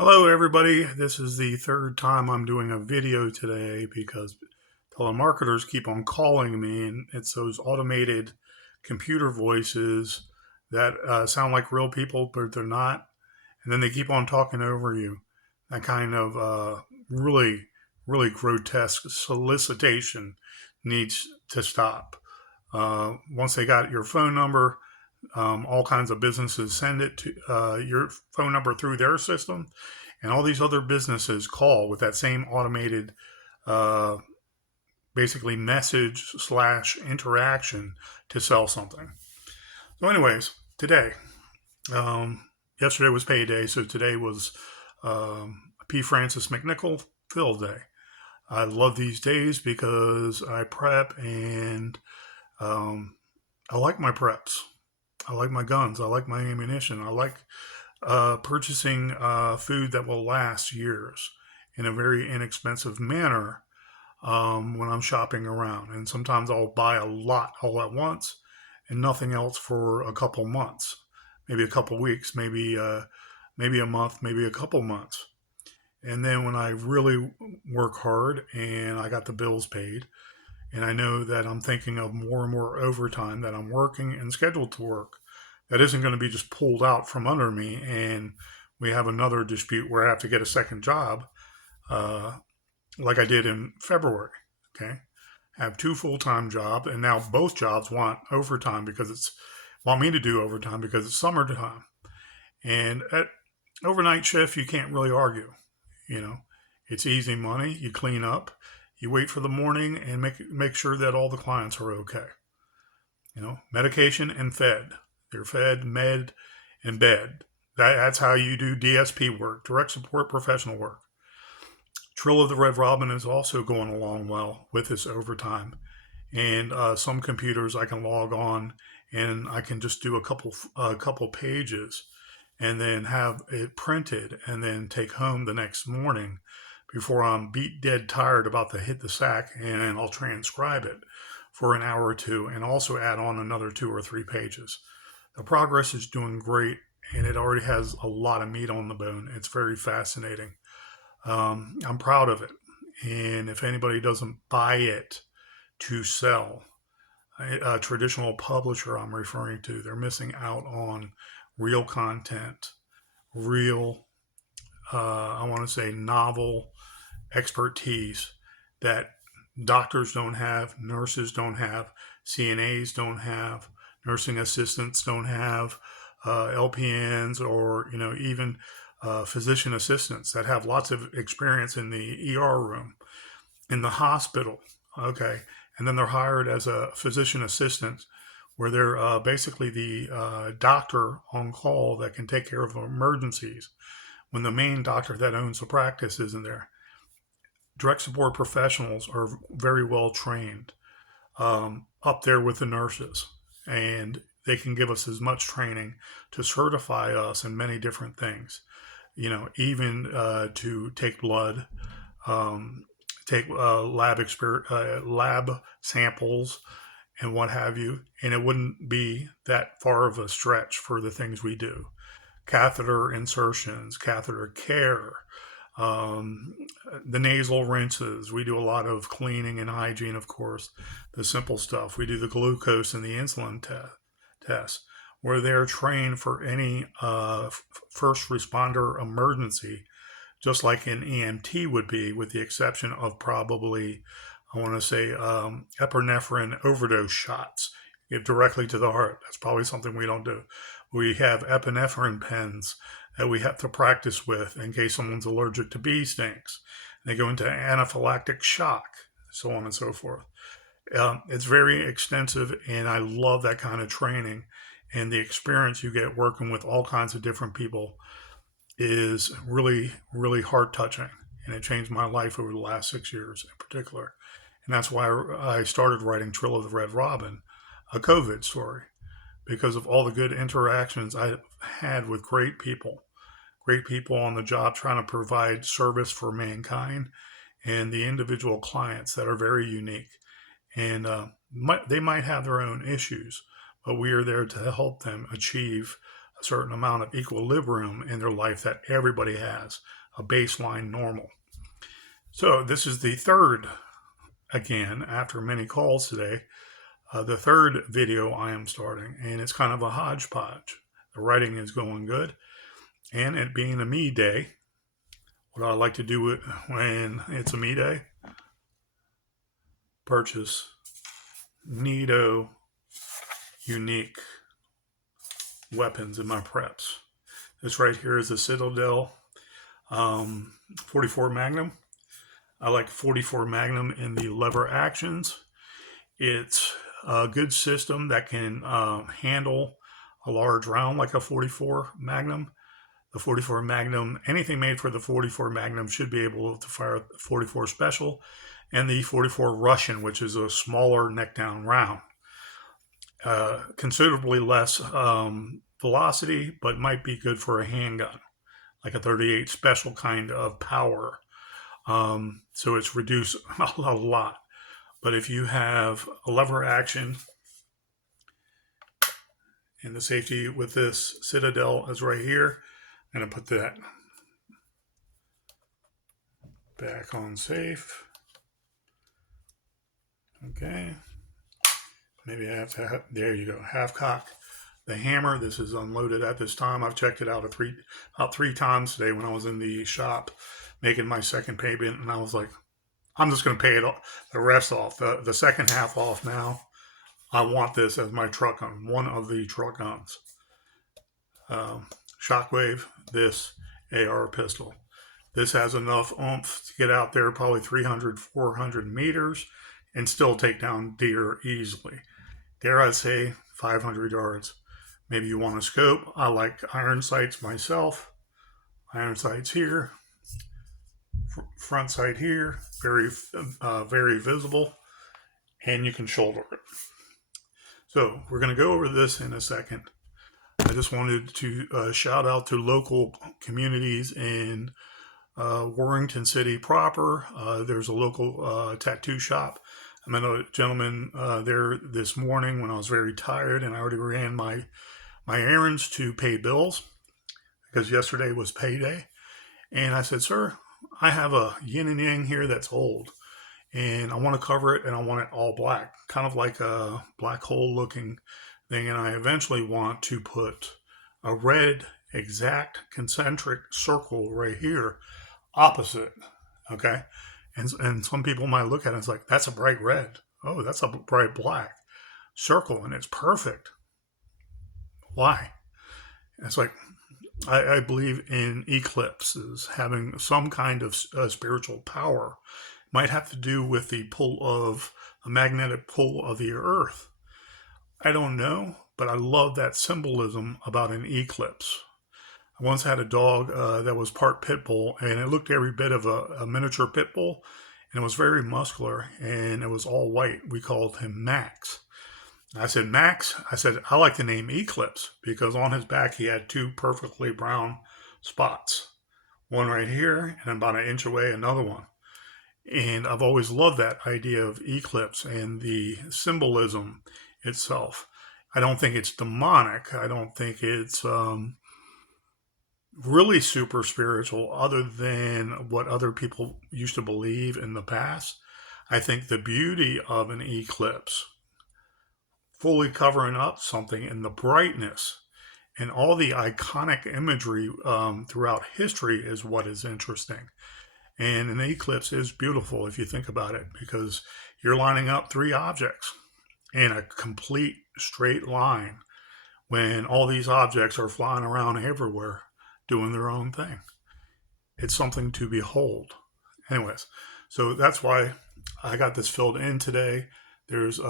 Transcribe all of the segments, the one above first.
Hello, everybody. This is the third time I'm doing a video today because telemarketers keep on calling me, and it's those automated computer voices that sound like real people, but they're not. And then they keep on talking over you. That kind of really, really grotesque solicitation needs to stop. Once they got your phone number, all kinds of businesses send it to your phone number through their system, and all these other businesses call with that same automated, uh, basically message slash interaction to sell something. So, anyways, today, yesterday was payday, so today was P. Francis McNichol Phil Day. I love these days because I prep and um, I like my preps. I like my guns. I like my ammunition. I like purchasing food that will last years in a very inexpensive manner when I'm shopping around. And sometimes I'll buy a lot all at once and nothing else for a couple months, maybe a couple weeks, maybe a month, maybe a couple months. And then when I really work hard and I got the bills paid, and I know that I'm thinking of more and more overtime that I'm working and scheduled to work, that isn't going to be just pulled out from under me and we have another dispute where I have to get a second job, uh, like I did in February. Okay. I have two full-time jobs, and now both jobs want overtime because it's want me to do overtime because it's summertime. And at overnight shift, you can't really argue. You know, it's easy money. You clean up, you wait for the morning, and make sure that all the clients are okay. Medication and fed. You're fed, med, and bed. That's how you do DSP work, direct support professional work. Trill of the Red Robin is also going along well with this overtime. And some computers I can log on and I can just do a couple pages and then have it printed and then take home the next morning before I'm beat dead tired about to hit the sack, and I'll transcribe it for an hour or two and also add on another 2 or 3 pages. The progress is doing great, and it already has a lot of meat on the bone. It's very fascinating. I'm proud of it. And if anybody doesn't buy it to sell, a traditional publisher I'm referring to, they're missing out on real content, real, I want to say, novel expertise that doctors don't have, nurses don't have, CNAs don't have, nursing assistants don't have, LPNs, or even physician assistants that have lots of experience in the ER room, in the hospital. Okay, and then they're hired as a physician assistant, where they're basically the doctor on call that can take care of emergencies when the main doctor that owns the practice isn't there. Direct support professionals are very well trained, up there with the nurses, and they can give us as much training to certify us in many different things. Even to take blood, take lab samples, and what have you. And it wouldn't be that far of a stretch for the things we do: catheter insertions, catheter care, um, the nasal rinses. We do a lot of cleaning and hygiene, of course, the simple stuff. We do the glucose and the insulin tests, where they're trained for any first responder emergency, just like an EMT would be, with the exception of probably, I want to say, epinephrine overdose shots give directly to the heart. That's probably something we don't do. We have epinephrine pens that we have to practice with in case someone's allergic to bee stings. They go into anaphylactic shock, so on and so forth. It's very extensive, and I love that kind of training. And the experience you get working with all kinds of different people is really, really heart touching. And it changed my life over the last 6 years in particular. And that's why I started writing Trill of the Red Robin, a COVID story, because of all the good interactions I had with great people on the job trying to provide service for mankind, and the individual clients that are very unique. And they might have their own issues, but we are there to help them achieve a certain amount of equilibrium in their life that everybody has, a baseline normal. So this is the third, again, after many calls today, the third video I am starting, and it's kind of a hodgepodge. The writing is going good, and it being a me day, what I like to do when it's a me day, purchase neato unique weapons in my preps. This right here is a Citadel 44 Magnum. I like 44 Magnum in the lever actions. It's a good system that can handle a large round like a 44 Magnum. The 44 Magnum, anything made for the 44 Magnum should be able to fire 44 Special and the 44 Russian, which is a smaller neck down round. Considerably less velocity, but might be good for a handgun, like a 38 Special kind of power. So it's reduced a lot. But if you have a lever action, and the safety with this Citadel is right here, I'm going to put that back on safe. Okay. Maybe I have to have, there you go, half cock the hammer. This is unloaded at this time. I've checked it out about three times today when I was in the shop making my second payment, and I was like, I'm just going to pay it the rest off, the second half off now. I want this as my truck gun, one of the truck guns. Shockwave, this AR pistol. This has enough oomph to get out there probably 300, 400 meters and still take down deer easily. Dare I say 500 yards. Maybe you want a scope. I like iron sights myself. Iron sights here. Front sight here, very visible, and you can shoulder it. So we're going to go over this in a second. I just wanted to shout out to local communities in Warrington City proper. There's a local tattoo shop. I met a gentleman there this morning when I was very tired, and I already ran my errands to pay bills because yesterday was payday. And I said, sir, I have a yin and yang here that's old, and I want to cover it, and I want it all black, kind of like a black hole looking thing. And I eventually want to put a red exact concentric circle right here opposite. Okay. And some people might look at it and it's like, that's a bright red. Oh, that's a bright black circle, and it's perfect. Why? It's like, I believe in eclipses having some kind of spiritual power. Might have to do with the pull of a magnetic pull of the earth. I don't know, but I love that symbolism about an eclipse. I once had a dog that was part pit bull, and it looked every bit of a miniature pit bull, and it was very muscular, and it was all white. We called him Max. I said, Max, I like the name Eclipse because on his back he had two perfectly brown spots. One right here, and about an inch away, another one. And I've always loved that idea of eclipse and the symbolism itself. I don't think it's demonic. I don't think it's really super spiritual other than what other people used to believe in the past. I think the beauty of an eclipse, fully covering up something, and the brightness and all the iconic imagery throughout history is what is interesting. And an eclipse is beautiful if you think about it, because you're lining up three objects in a complete straight line when all these objects are flying around everywhere doing their own thing. It's something to behold. Anyways, so that's why I got this filled in today. There's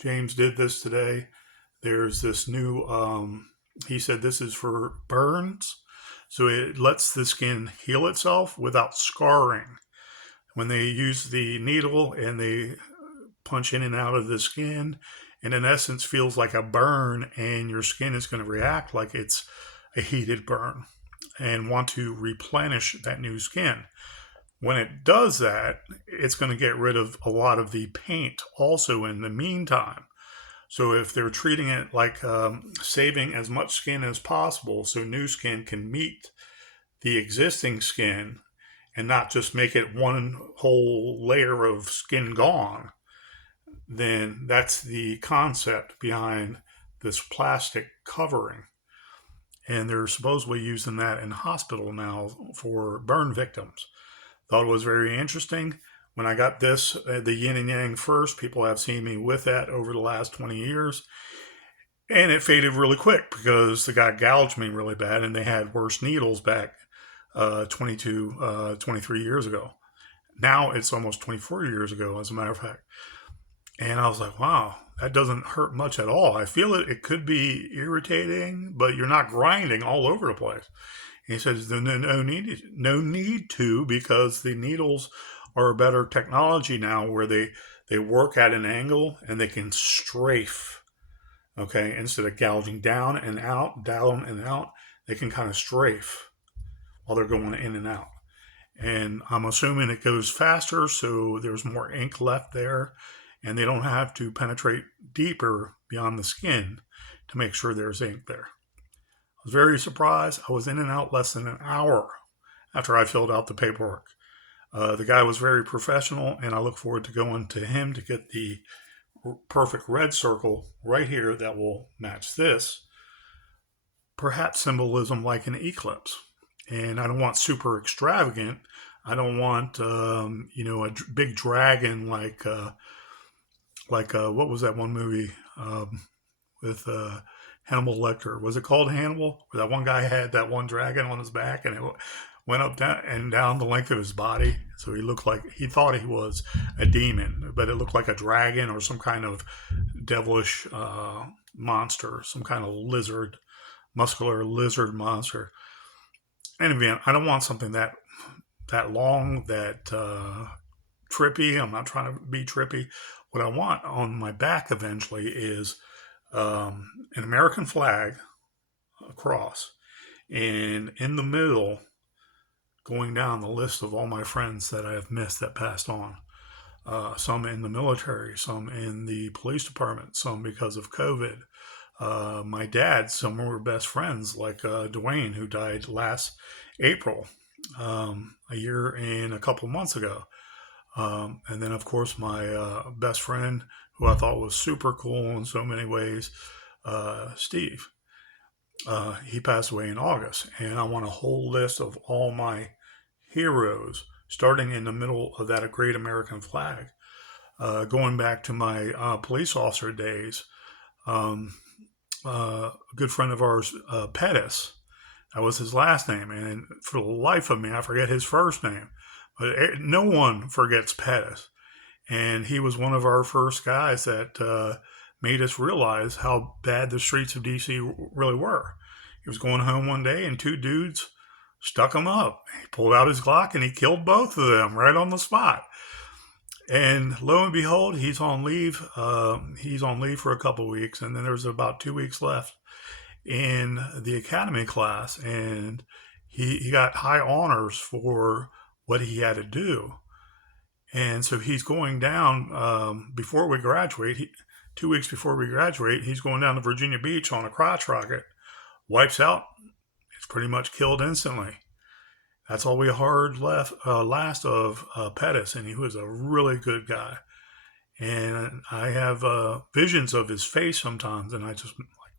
James did this today. There's this new, he said this is for burns. So it lets the skin heal itself without scarring. When they use the needle and they punch in and out of the skin, and in essence feels like a burn, and your skin is going to react like it's a heated burn and want to replenish that new skin. When it does that, it's going to get rid of a lot of the paint also in the meantime. So if they're treating it like saving as much skin as possible so new skin can meet the existing skin and not just make it one whole layer of skin gone, then that's the concept behind this plastic covering. And they're supposedly using that in hospital now for burn victims. Thought it was very interesting. When I got this, the yin and yang first, people have seen me with that over the last 20 years. And it faded really quick because the guy gouged me really bad and they had worse needles back 23 years ago. Now it's almost 24 years ago, as a matter of fact. And I was like, wow, that doesn't hurt much at all. I feel it could be irritating, but you're not grinding all over the place. And he says, no need to, because the needles are a better technology now where they work at an angle and they can strafe. Okay, instead of gouging down and out, they can kind of strafe while they're going in and out. And I'm assuming it goes faster, so there's more ink left there, and they don't have to penetrate deeper beyond the skin to make sure there's ink there. I was very surprised. I was in and out less than an hour after I filled out the paperwork. The guy was very professional, and I look forward to going to him to get the perfect red circle right here that will match this. Perhaps symbolism like an eclipse. And I don't want super extravagant. I don't want, a big dragon like what was that one movie with Hannibal Lecter? Was it called Hannibal? Where that one guy had that one dragon on his back and it went up and down the length of his body. So he thought he was a demon, but it looked like a dragon or some kind of devilish monster, some kind of muscular lizard monster. And again, I don't want something that long, that trippy. I'm not trying to be trippy. What I want on my back eventually is an American flag across, and in the middle, going down the list of all my friends that I have missed that passed on. Some in the military, some in the police department, some because of COVID. My dad, some were best friends, like Dwayne, who died last April, a year and a couple months ago. And then, of course, my best friend, who I thought was super cool in so many ways, Steve. He passed away in August. And I want a whole list of all my heroes, starting in the middle of that great American flag, going back to my police officer days. A good friend of ours, Pettis, that was his last name, and for the life of me, I forget his first name. But no one forgets Pettis, and he was one of our first guys that made us realize how bad the streets of DC really were. He was going home one day, and two dudes stuck him up. He pulled out his Glock, and he killed both of them right on the spot. And lo and behold, he's on leave. He's on leave for a couple of weeks, and then there's about 2 weeks left in the academy class, and he got high honors for what he had to do. And so he's going down before we graduate. 2 weeks before we graduate, he's going down to Virginia Beach on a crotch rocket, wipes out. It's pretty much killed instantly. That's all we heard last of Pettis, and he was a really good guy. And I have visions of his face sometimes, and I just like,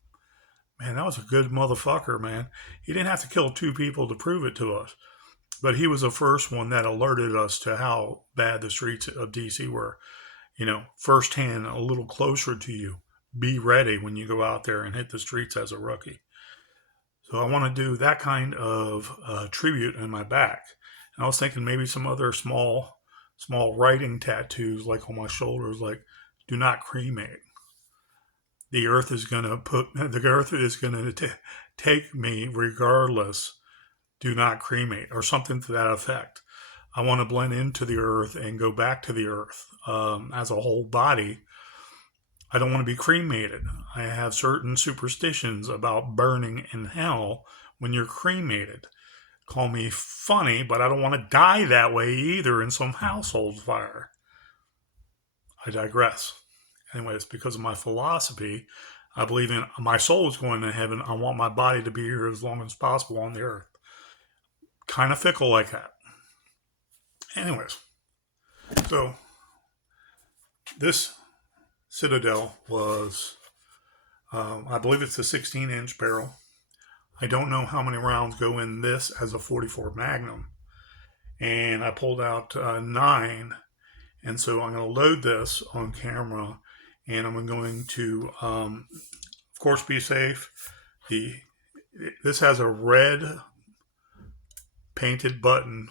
man, that was a good motherfucker, man. He didn't have to kill two people to prove it to us, but he was the first one that alerted us to how bad the streets of DC were. Firsthand, a little closer to you. Be ready when you go out there and hit the streets as a rookie. So I want to do that kind of tribute in my back. And I was thinking maybe some other small writing tattoos, like on my shoulders, like "Do not cremate." The earth is going to take me regardless. Do not cremate, or something to that effect. I want to blend into the earth and go back to the earth as a whole body. I don't want to be cremated. I have certain superstitions about burning in hell when you're cremated. Call me funny, but I don't want to die that way either in some household fire. I digress. Anyways, because of my philosophy, I believe in my soul is going to heaven. I want my body to be here as long as possible on the earth. Kind of fickle like that. Anyways, so this Citadel was, I believe it's a 16-inch barrel. I don't know how many rounds go in this as a 44 Magnum. And I pulled out 9. And so I'm going to load this on camera. And I'm going to, of course, be safe. This has a red painted button.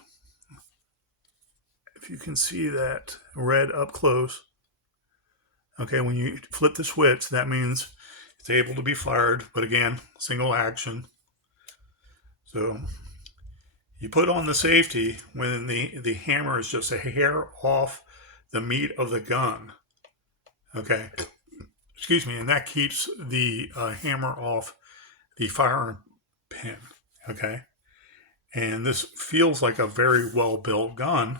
If you can see that red up close. Okay, when you flip the switch, that means it's able to be fired. But again, single action. So you put on the safety when the hammer is just a hair off the meat of the gun. Okay, excuse me, and that keeps the hammer off the firing pin. Okay, and this feels like a very well built gun.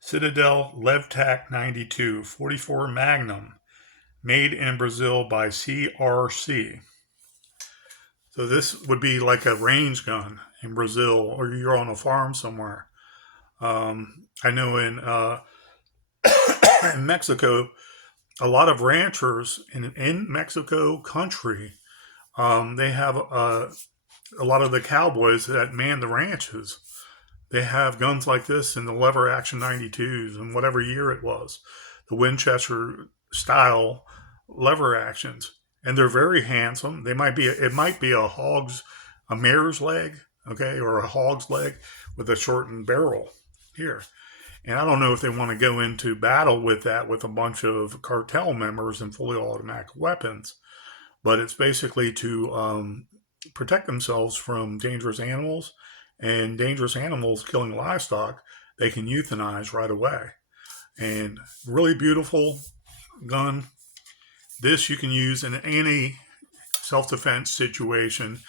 Citadel Levtac 92 44 Magnum, made in Brazil by CRC. So this would be like a range gun in Brazil, or you're on a farm somewhere. I know in Mexico, a lot of ranchers in Mexico country, they have a lot of the cowboys that man the ranches. They have guns like this in the lever action 92s and whatever year it was, the Winchester style lever actions. And they're very handsome. It might be a mare's leg, okay, or a hog's leg with a shortened barrel here. And I don't know if they want to go into battle with that with a bunch of cartel members and fully automatic weapons, but it's basically to protect themselves from dangerous animals, and dangerous animals killing livestock, they can euthanize right away. And really beautiful gun. This you can use in any self-defense situation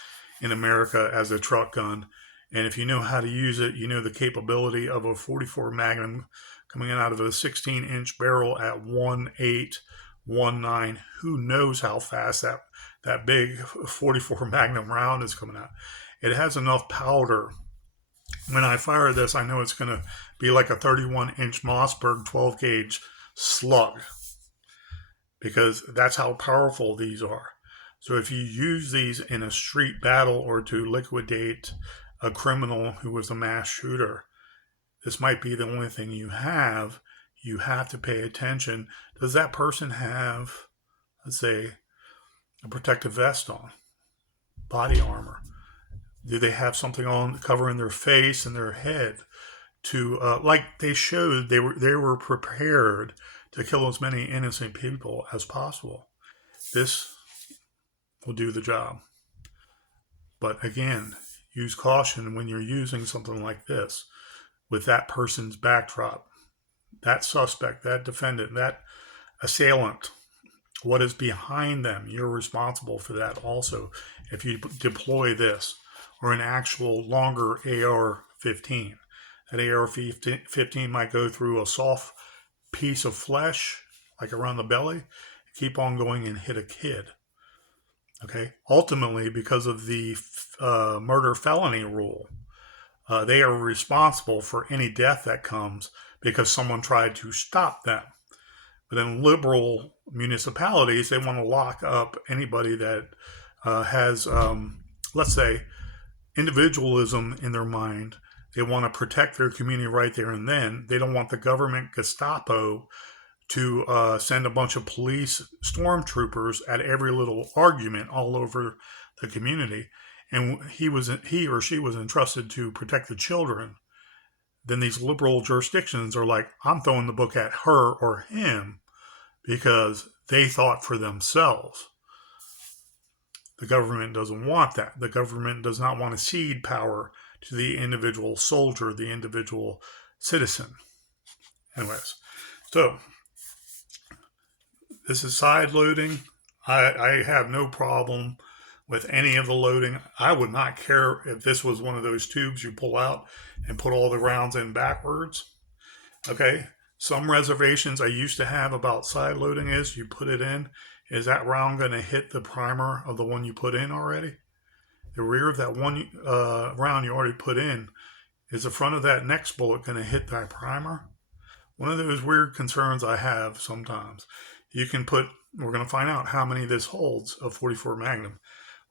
in America as a truck gun. And if you know how to use it, you know the capability of a 44 Magnum coming out of a 16-inch barrel at 1.819. Who knows how fast that big 44 Magnum round is coming out. It has enough powder. When I fire this, I know it's going to be like a 31-inch Mossberg 12-gauge slug, because that's how powerful these are. So if you use these in a street battle or to liquidate a criminal who was a mass shooter, this might be the only thing you have. You have to pay attention. Does that person have, let's say, a protective vest on, body armor? Do they have something on covering their face and their head to, like they showed, they were prepared to kill as many innocent people as possible. This will do the job. But again, use caution when you're using something like this with that person's backdrop, that suspect, that defendant, that assailant, what is behind them. You're responsible for that also if you deploy this, or an actual longer AR-15. That AR-15 might go through a soft piece of flesh, like around the belly, keep on going and hit a kid. Okay. Ultimately, because of the murder felony rule, they are responsible for any death that comes because someone tried to stop them. But in liberal municipalities, they want to lock up anybody that has, let's say, individualism in their mind. They want to protect their community right there and then. They don't want the government Gestapo to send a bunch of police stormtroopers at every little argument all over the community. And he or she was entrusted to protect the children. Then these liberal jurisdictions are like, I'm throwing the book at her or him because they thought for themselves. The government doesn't want that. The government does not want to cede power to the individual soldier, the individual citizen. Anyways, so this is side loading. I have no problem with any of the loading. I would not care if this was one of those tubes you pull out and put all the rounds in backwards. Okay, Some reservations I used to have about side loading is you put it in. Is that round going to hit the primer of the one you put in already? The rear of that one round you already put in, is the front of that next bullet going to hit that primer? One of those weird concerns I have sometimes. You can put, we're going to find out how many this holds of 44 Magnum.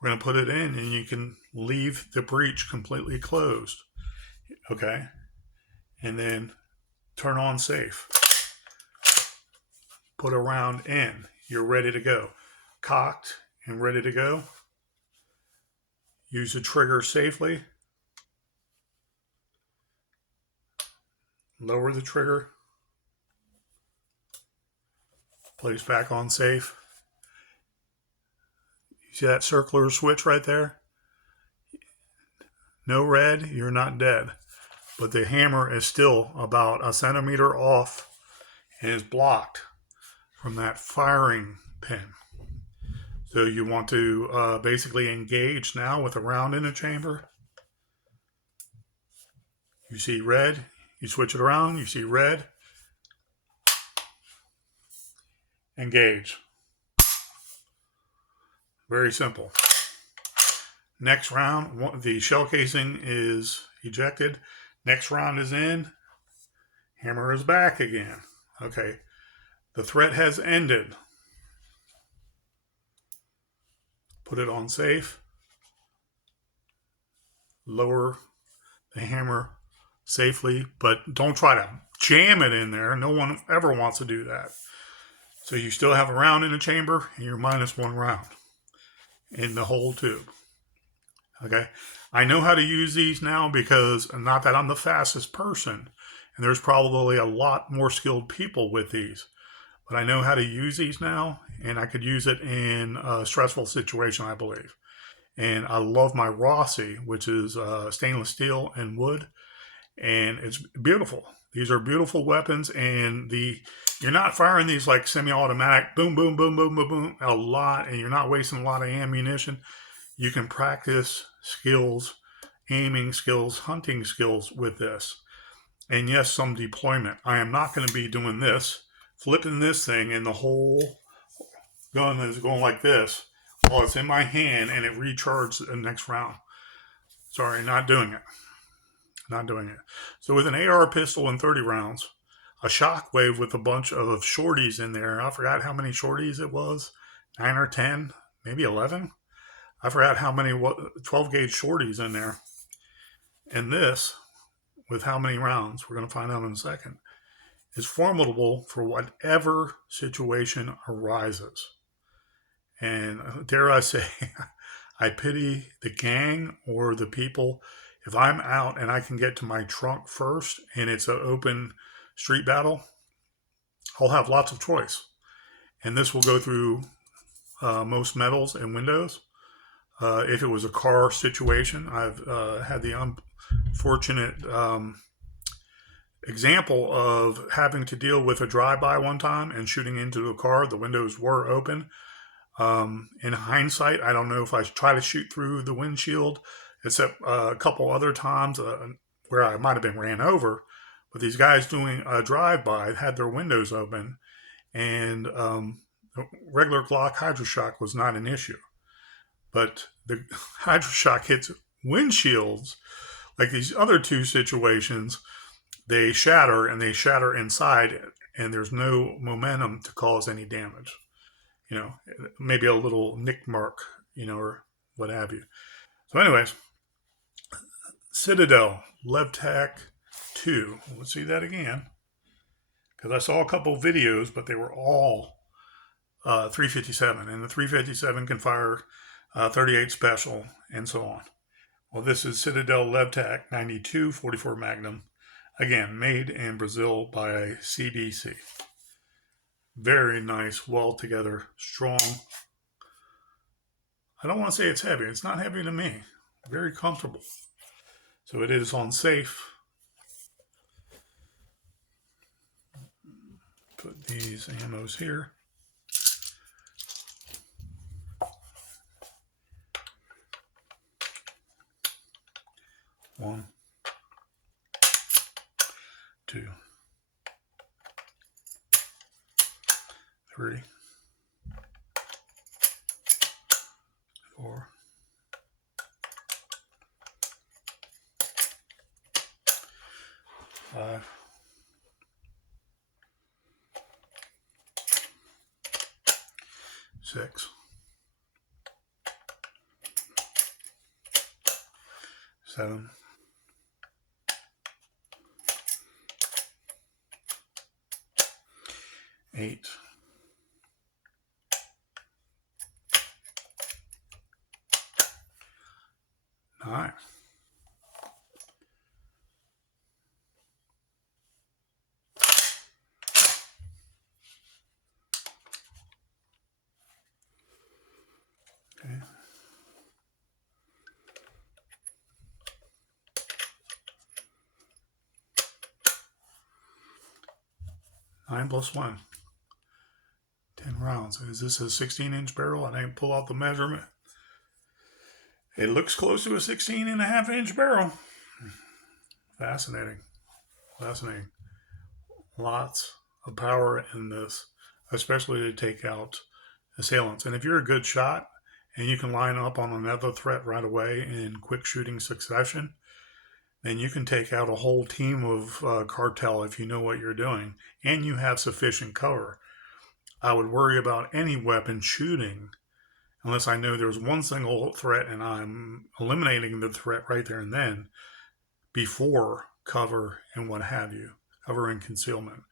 We're going to put it in and you can leave the breech completely closed. Okay. And then turn on safe. Put a round in. You're ready to go. Cocked and ready to go. Use the trigger safely. Lower the trigger. Place back on safe. You see that circular switch right there? No red, you're not dead. But the hammer is still about a centimeter off and is blocked from that firing pin. So you want to basically engage now with a round in the chamber. You see red, you switch it around, you see red. Engage. Very simple. Next round, the shell casing is ejected. Next round is in. Hammer is back again. Okay. The threat has ended. Put it on safe. Lower the hammer safely, but don't try to jam it in there. No one ever wants to do that. So you still have a round in the chamber and you're minus one round in the whole tube. Okay. I know how to use these now because, not that I'm the fastest person, and there's probably a lot more skilled people with these, but I know how to use these now, and I could use it in a stressful situation, I believe. And I love my Rossi, which is stainless steel and wood, and it's beautiful. These are beautiful weapons, and you're not firing these like semi-automatic, boom, boom, boom, boom, boom, boom, a lot, and you're not wasting a lot of ammunition. You can practice skills, aiming skills, hunting skills with this. And yes, some deployment. I am not going to be doing this, flipping this thing, and the whole gun is going like this while it's in my hand and it recharges the next round. Sorry, not doing it. Not doing it. So with an AR pistol and 30 rounds, a shockwave with a bunch of shorties in there. I forgot how many shorties it was. 9 or 10, maybe 11. I forgot how many 12 gauge shorties in there. And this, with how many rounds, we're going to find out in a second, is formidable for whatever situation arises. And dare I say, I pity the gang or the people. If I'm out and I can get to my trunk first and it's an open street battle, I'll have lots of choice. And this will go through most metals and windows. If it was a car situation, I've had the unfortunate example of having to deal with a drive-by one time and shooting into a car. The windows were open. In hindsight, I don't know if I should try to shoot through the windshield, except a couple other times where I might have been ran over. But these guys doing a drive-by had their windows open, and regular Glock Hydroshock was not an issue. But the Hydroshock hits windshields, like these other two situations, they shatter, and they shatter inside, and there's no momentum to cause any damage. You know, maybe a little nick mark, or what have you. So anyways, Citadel, Levtac 2. Let's see that again. Because I saw a couple videos, but they were all 357. And the 357 can fire 38 special and so on. Well, this is Citadel Levtac 92 44 Magnum. Again, made in Brazil by CDC. Very nice, well together, strong. I don't want to say it's heavy. It's not heavy to me. Very comfortable. So it is on safe. Put these ammos here. One, two, 3, 4, 5, 6, 7, 8, 9, 9 plus 1. 10 rounds. Is this a 16-inch barrel? I didn't pull out the measurement. It looks close to a 16.5-inch barrel. Fascinating. Fascinating. Lots of power in this, especially to take out assailants. And if you're a good shot and you can line up on another threat right away in quick shooting succession, then you can take out a whole team of cartel if you know what you're doing and you have sufficient cover. I would worry about any weapon shooting unless I know there's one single threat and I'm eliminating the threat right there and then before cover and what have you, cover and concealment.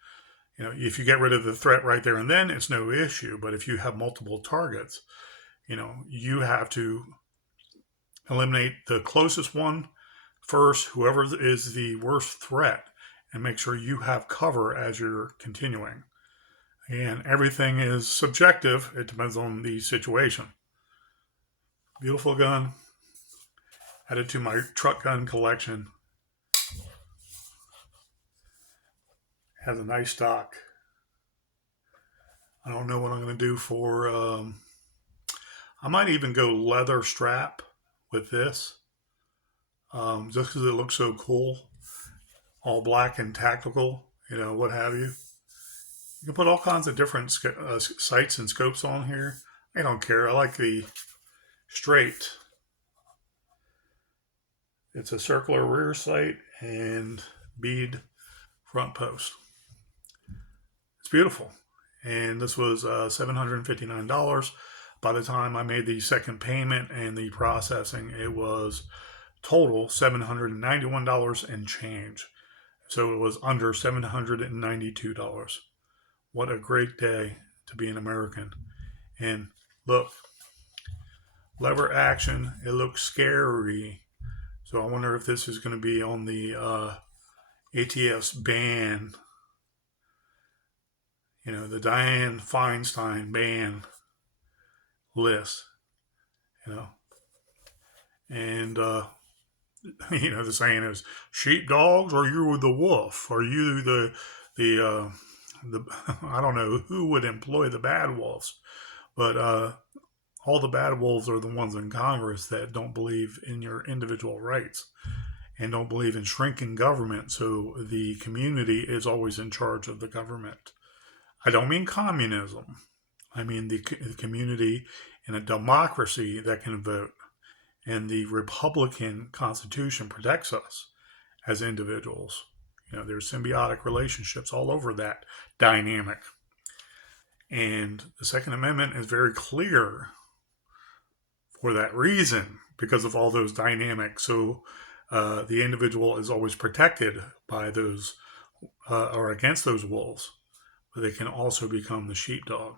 You know, if you get rid of the threat right there and then, it's no issue. But if you have multiple targets, you know, you have to eliminate the closest one first, whoever is the worst threat, and make sure you have cover as you're continuing. And everything is subjective. It depends on the situation. Beautiful gun. Added to my truck gun collection. Has a nice stock. I don't know what I'm going to do for... I might even go leather strap with this. Just because it looks so cool. All black and tactical, you know, what have you. You can put all kinds of different sights and scopes on here. I don't care. I like the straight. It's a circular rear sight and bead front post. It's beautiful. And this was $759. By the time I made the second payment and the processing, it was total $791 and change. So it was under $792. What a great day to be an American. And look, lever action, it looks scary. So I wonder if this is going to be on the ATF's ban. You know, the Dianne Feinstein ban list. You know. And, you know, the saying is, sheepdogs, or you the wolf? Are you the I don't know who would employ the bad wolves, but all the bad wolves are the ones in Congress that don't believe in your individual rights and don't believe in shrinking government. So the community is always in charge of the government. I don't mean communism. I mean the community in a democracy that can vote. And the Republican Constitution protects us as individuals. You know, there's symbiotic relationships all over that dynamic. And the Second Amendment is very clear for that reason, because of all those dynamics. So the individual is always protected by those or against those wolves, but they can also become the sheepdog,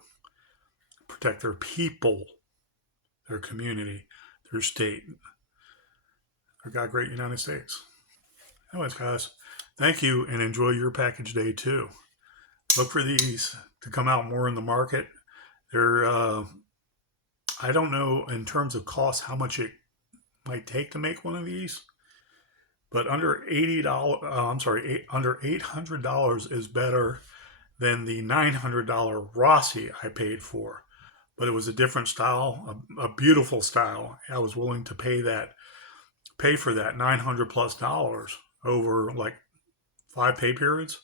protect their people, their community, their state, our God great United States. Anyways, guys, thank you and enjoy your package day too. Look for these to come out more in the market. They're, I don't know in terms of cost how much it might take to make one of these, but under under $800 is better than the $900 Rossi I paid for. But it was a different style, a beautiful style. I was willing to pay for that $900+ over like 5 pay periods.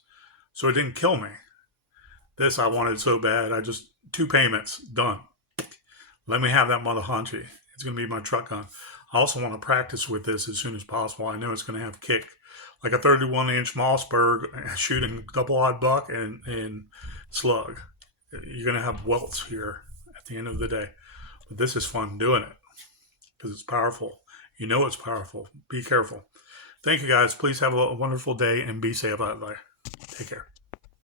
So it didn't kill me. This I wanted so bad. I just 2 payments done. Let me have that mother hunchy. It's going to be my truck gun. I also want to practice with this as soon as possible. I know it's going to have kick, like a 31-inch Mossberg shooting double odd buck and slug. You're going to have welts here at the end of the day. But this is fun doing it because it's powerful. You know it's powerful. Be careful. Thank you guys. Please have a wonderful day and be safe out there. Take care.